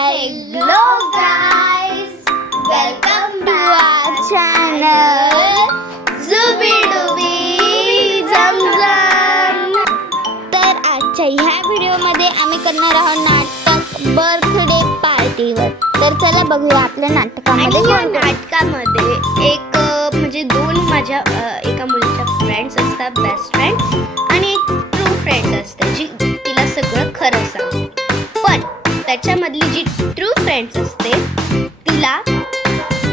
Hello guys, welcome to our channel Zubidubi Zamzam. तर आजच्या ह्या व्हिडिओमध्ये आम्ही करणार आहोत नाटक बर्थडे पार्टीवर. तर चला बघूया आपल्या नाटकामध्ये. या नाटकामध्ये एक म्हणजे दोन माझ्या एका मुलीच्या फ्रेंड्स असतात, बेस्ट फ्रेंड्स, आणि एक ट्रू फ्रेंड असते जी तिला सगळं खरं सांगते. पण त्याच्यामधली जी ट्रू फ्रेंड्स असते तिला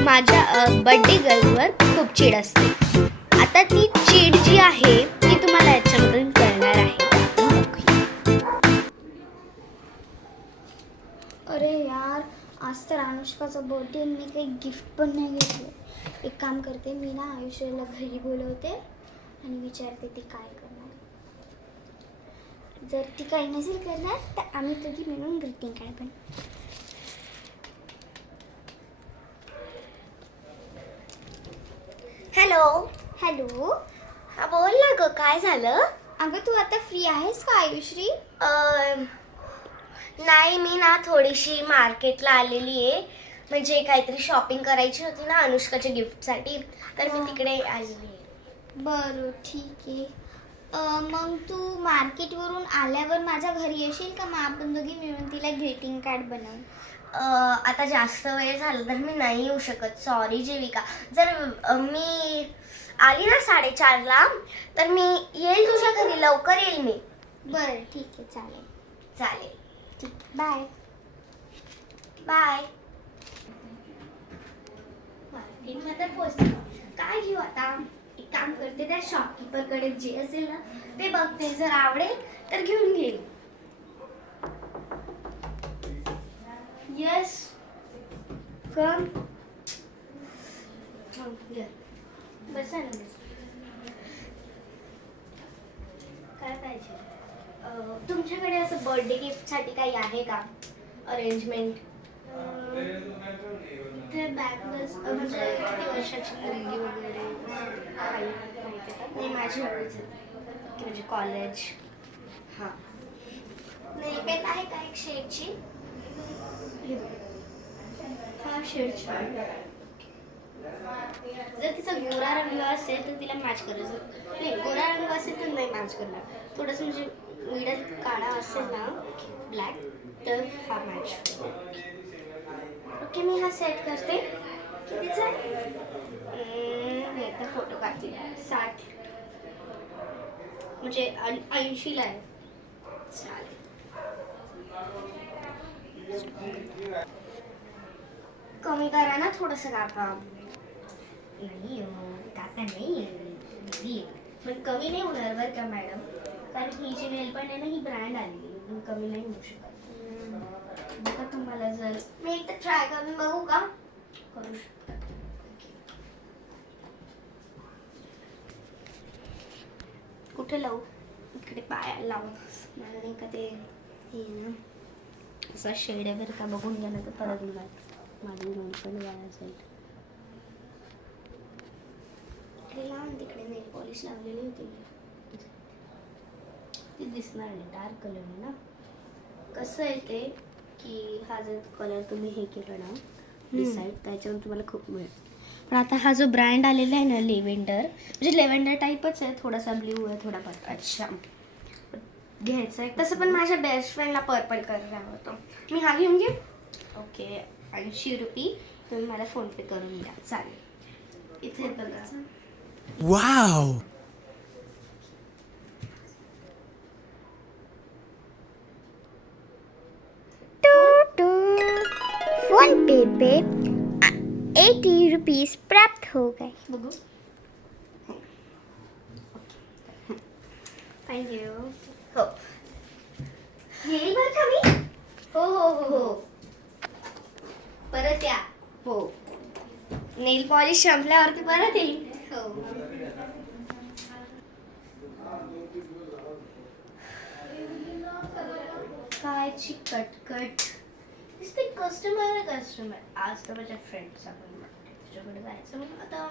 माझ्या बर्थडे गर्लवर खूप चीड असते. आता ती चीड जी आहे ती तुम्हाला याच्यामधून कळणार आहे. अरे यार, आज तर अनुष्काचा बर्थडे, मी काही गिफ्ट पण नाही घेतलं. एक काम करते, मी ना आयुष्याला घरी बोलवते आणि विचारते ती काय करणार. जर ती काही नसेल करणार तर आम्ही दोघी मिळून ग्रीटिंग कार्ड पण. हॅलो. हा बोल ना ग, काय झालं? अगं तू आता फ्री आहेस का आयुश्री? नाही, मी ना थोडीशी मार्केटला आलेली आहे, म्हणजे काहीतरी शॉपिंग करायची होती ना अनुष्काच्या गिफ्टसाठी, तर मी तिकडे आलेली आहे. बरं ठीक आहे. मग तू मार्केटवरून आल्यावर माझ्या घरी येशील का? मग आपण दोघी मिळून तिला ग्रीटिंग कार्ड बनवू. आता जास्त वेळ झाला तर मी नाही येऊ शकत, सॉरी जीविका. जर मी आली ना 4:30ला तर मी येईल तुझ्या घरी, लवकर येईल मी. बरं ठीक आहे, चालेल. ठीक, बाय. मार्केटमध्ये पोहोचते, काय घेऊ आता? एक काम करते, त्या शॉपकीपरकडे जे असेल ना ते बघते, जर आवडेल तर घेऊन घेईल. येस, कम. बसा ना. काय पाहिजे? तुमच्याकडे असं बर्थडे गिफ्टसाठी काही आहे का अरेंजमेंट? ते बॅगच म्हणजे किती वर्षाची मुलगी वगैरे काही माहिती का? नाही, माझी आवडीच आहे, म्हणजे कॉलेज. हां, नाही पेन आहे का एक शेडची? हा शेड छान. जर तिचा गोरा रंग असेल तर तिला मॅच करायचं. नाही, गोरा रंग असेल तर नाही मॅच करणार. थोडंसं म्हणजे मिडल काळा असेल ना, ब्लॅक, तर हा मॅच. ओके, मी हा सेट करते. कितीचा आहे? मी आता फोटो काढते. 60 म्हणजे 80ला आहे. चालेल. कमी करा ना थोडंसं काका. नाही काका नाही आहे, पण कमी नाही होणार बरं का मॅडम, कारण ही जी नेल पण आहे ना ही ब्रँड आली, पण कमी नाही होऊ शकत. बघा तुम्हाला जर मी एकदा ट्राय करून बघू का? करू शकता. कुठे लावू? इकडे पायाला लावून. मला नाही का ते हे ना असा शेड आहे बरं का, बघून घ्या ना तर परत माझी नोंद पण वाया जाईल. इकडे लावून तिकडे नेल पॉलिश लावलेली होती मी, ती दिसणार नाही, डार्क कलर आहे ना. कसं आहे ते की हा जर कलर तुम्ही हे केलं ना डिसाईड, त्याच्यावर तुम्हाला खूप मिळेल. पण आता हा जो ब्रँड आलेला आहे ना लेव्हेंडर, म्हणजे लेव्हेंडर टाईपच आहे, थोडासा ब्ल्यू आहे, थोडा पर्पल. अच्छा, घ्यायचं आहे. तसं पण माझ्या बेस्ट फ्रेंडला पर्पल कलर आवडतो. मी हा घेऊन घे. ओके, 80 रुपये तुम्ही मला फोनपे करून द्या. चालेल. इथे बघा. वाव. फोन पे पे 80 रुपीस प्राप्त हो गए. बघू. थँक्यू. हो, येईल बरं का मी? हो. परत या. हो, नेल पॉलिश संपल्यावरती परत येईल. हो. कायची कटकट दिसते. कस्टमर आज तर माझ्या फ्रेंडचा पण त्याच्याकडे जायचं, म्हणून आता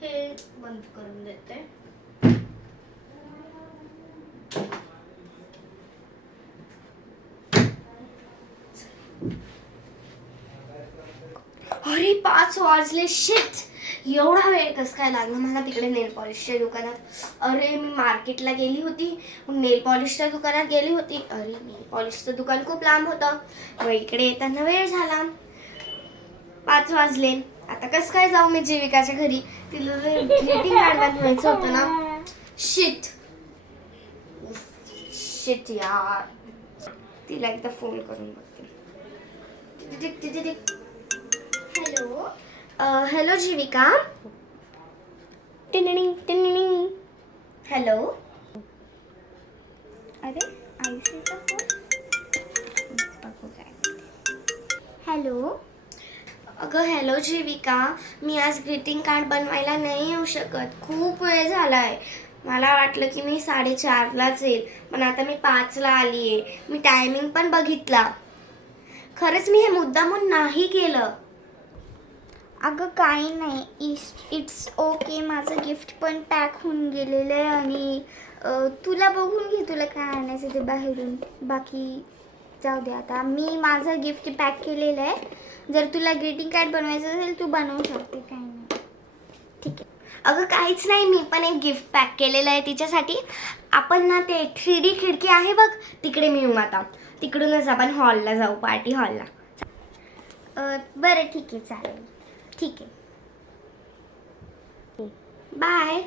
हे बंद करून देते. अरे 5 वाजले. शिट, एवढा वेळ कसं काय लागला मला तिकडे नेल पॉलिशच्या दुकानात. अरे मी मार्केटला गेली होती, मग नेल पॉलिशच्या दुकानात गेली होती. अरे नेल पॉलिशचं दुकान खूप लांब होतं, मग इकडे येताना वेळ झाला. 5 वाजले. आता कसं काय जाऊ मी जीविकाच्या घरी? तिला ग्रीटिंग कार्ड बनवायचं होतं ना. शिट शिट यार, तिला एकदा फोन करून बघते. हॅलो. हॅलो जीविका. टिनिंग टिनिंग. हॅलो. अरे आयुष्याचा फोन. हॅलो. अगं हॅलो जीविका, मी आज ग्रीटिंग कार्ड बनवायला नाही येऊ शकत. खूप वेळ झालाय. मला वाटलं की मी 4:30लाच येईल, पण आता मी 5ला आली आहे. मी टायमिंग पण बघितला. खरंच मी हे मुद्दामून नाही केलं. अगं काही नाही, इट्स ओके. माझं गिफ्ट पण पॅक होऊन गेलेलं आहे आणि तुला बघून घे तुला काय आणायचं ते बाहेरून. बाकी जाऊ दे, आता मी माझं गिफ्ट पॅक केलेलं आहे. जर तुला ग्रीटिंग कार्ड बनवायचं असेल तू बनवू शकते, काही नाही. ठीक आहे. अगं काहीच नाही, मी पण एक गिफ्ट पॅक केलेलं आहे तिच्यासाठी. आपण ना ते 3D खिडकी आहे बघ, तिकडे मी येऊ आता. तिकडूनच आपण हॉलला जाऊ, पार्टी हॉलला. बरं ठीक आहे, चालेल. ठीक आहे, बाय.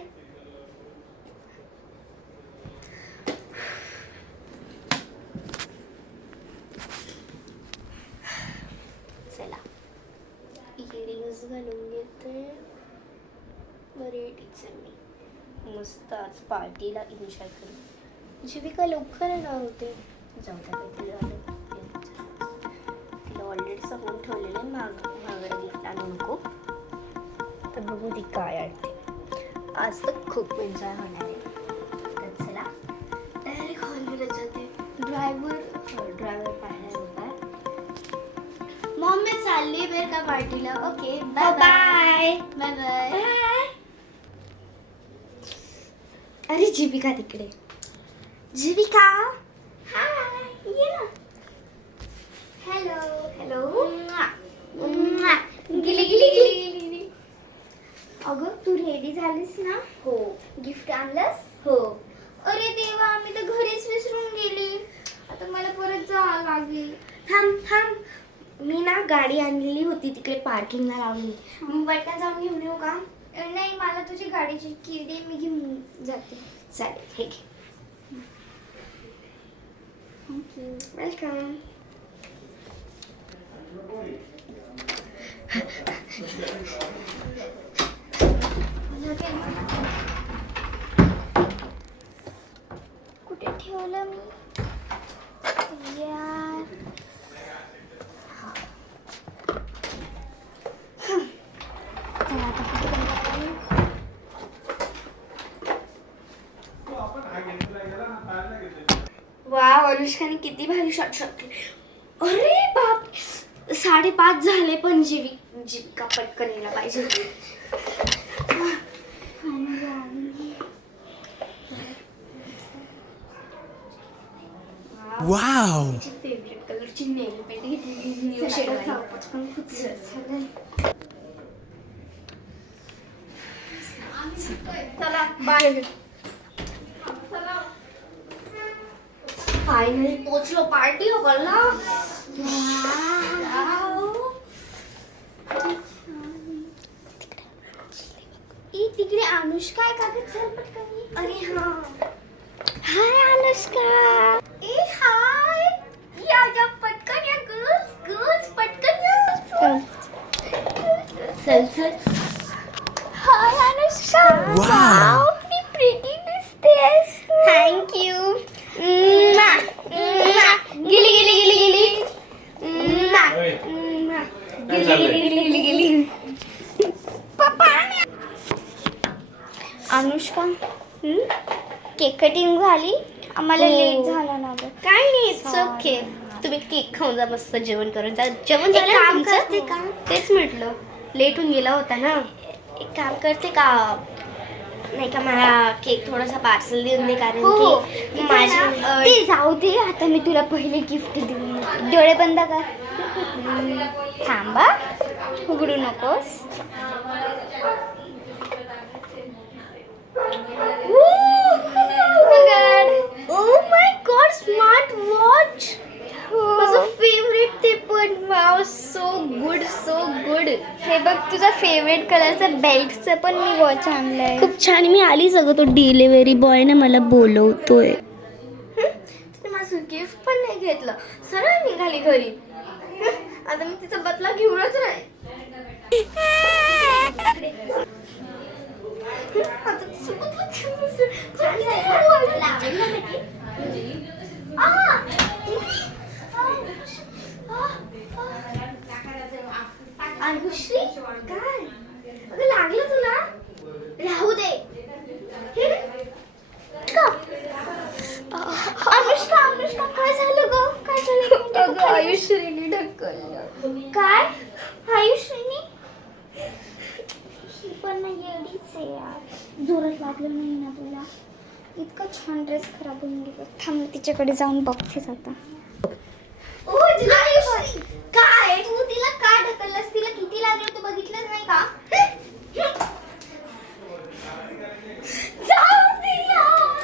चला इयरिंग्स घालून घेते. बरे टीचर मी मस्त आज पार्टीला एन्जॉय करू. जीविका लवकर येणार होते. जाऊ द्या काहीतरी झालं. तिला ऑलरेडी सांगून ठेवलेलं आहे मागं गिफ्ट आणू नको. तर बघू ती काय आणते. आज तर खूप एन्जॉय होणार आहे. तर चला डायरेक्ट हॉलमध्ये जाते. ड्रायव्हर पाहिला होता. मॉम मी चालली बरं का पार्टीला. Okay bye bye. Bye bye. अरे जीविका तिकडे. जीविका हाय, ये ना. हॅलो. हॅलो. गिली गिली गिली गिली. अगं तू रेडी झालीस ना? हो गिफ्ट आणलंस? हो. अरे देवा, मी तर घरीच विसरून गेली. आता मला परत जावं लागेल. थांब थांब, मी ना गाडी आणलेली होती तिकडे पार्किंगला लावली. मी पटकन जाऊन घेऊन येऊ का? नाही, मला तुझी गाडीची की दे, मी घेऊन जाते. चालेल, हे घे. थँक्यू. वेलकम. कुठे ठेवलं मी यार? चला आता पटकन. वाव, अनुष्काने किती भारी शॉट केले. अरे बाप, 5:30 झाले पण जीविका पटकन यायला पाहिजे. फायनली आली. Wow. फेवरेट कलरची नेल पेंट घेतली. चला बाय. फायनली पोचलो पार्टी हॉलला. तिकडे अनुष्का आहे का ग? चल पटकन. अरे हा. हाय अनुष्का. ए हाय. या पटकन या. गर्ल्स पटकन या. चल. हाय अनुष्का. Wow. किती प्रिटी दिसतेस. थँक्यू. गिली गिली गिली गिली. गिली गिली गिली. अनुष्का, केक कटिंग झाली. आम्हाला हो. लेट झाला ना ग. काय नाही, इट्स ओके. तुम्ही केक खाऊन जा, मस्त जेवण करून जा. जेवण झालं काम तुमचं? करते का? तेच म्हटलं, लेट होऊन गेला होता ना. एक काम करते का, नाही का मला केक थोडासा पार्सल देऊन दे, कारण हो, की माझी ते जाऊ दे. आता मी तुला पहिले गिफ्ट देऊन डोळे बंद कर. थांबा, उघडू नकोस. Oh my god, smart watch. माझं फेवरेट ते पण. Wow, so good, so good. हे बघ, तुझा फेवरेट कलरचा बेल्टचं पण मी वॉच आणलंय. खूप छान. मी आली सगळं, तो डिलिव्हरी बॉय ना मला बोलवतोय. माझं गिफ्ट पण नाही घेतलं, सरळ निघाली घरी. आता मी तिचा बदला घेऊनच नाही. अनुश्री, काय अगं लागलं तुला? राहू दे. अनुष्का, अनुष्का, काय झालं ग? काय झालं? अगं आयुश्रीने ढकललं. काय? आयुष्यनी पण येडीच आहे यार. जोरात लागलं नाही ना तुला? इतका छान ड्रेस खराब होऊन गेला. थांब, तिच्याकडे जाऊन बघतेच आता. ओ आयुश्री, काय तू तिला का ढकललंस? तिला किती लागलं तू बघितलंच नाही का? जाऊ दे यार.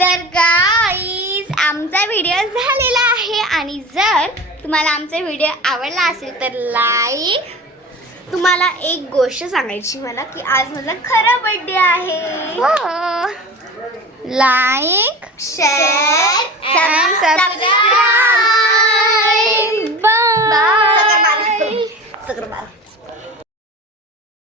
तर गाईज, आमचा व्हिडिओ झालेला आहे. आणि जर तुम्हाला आमचा व्हिडिओ आवडला असेल तर लाईक. तुम्हाला एक गोष्ट सांगायची मला की आज माझा खरा बर्थडे आहे. Like, share and subscribe.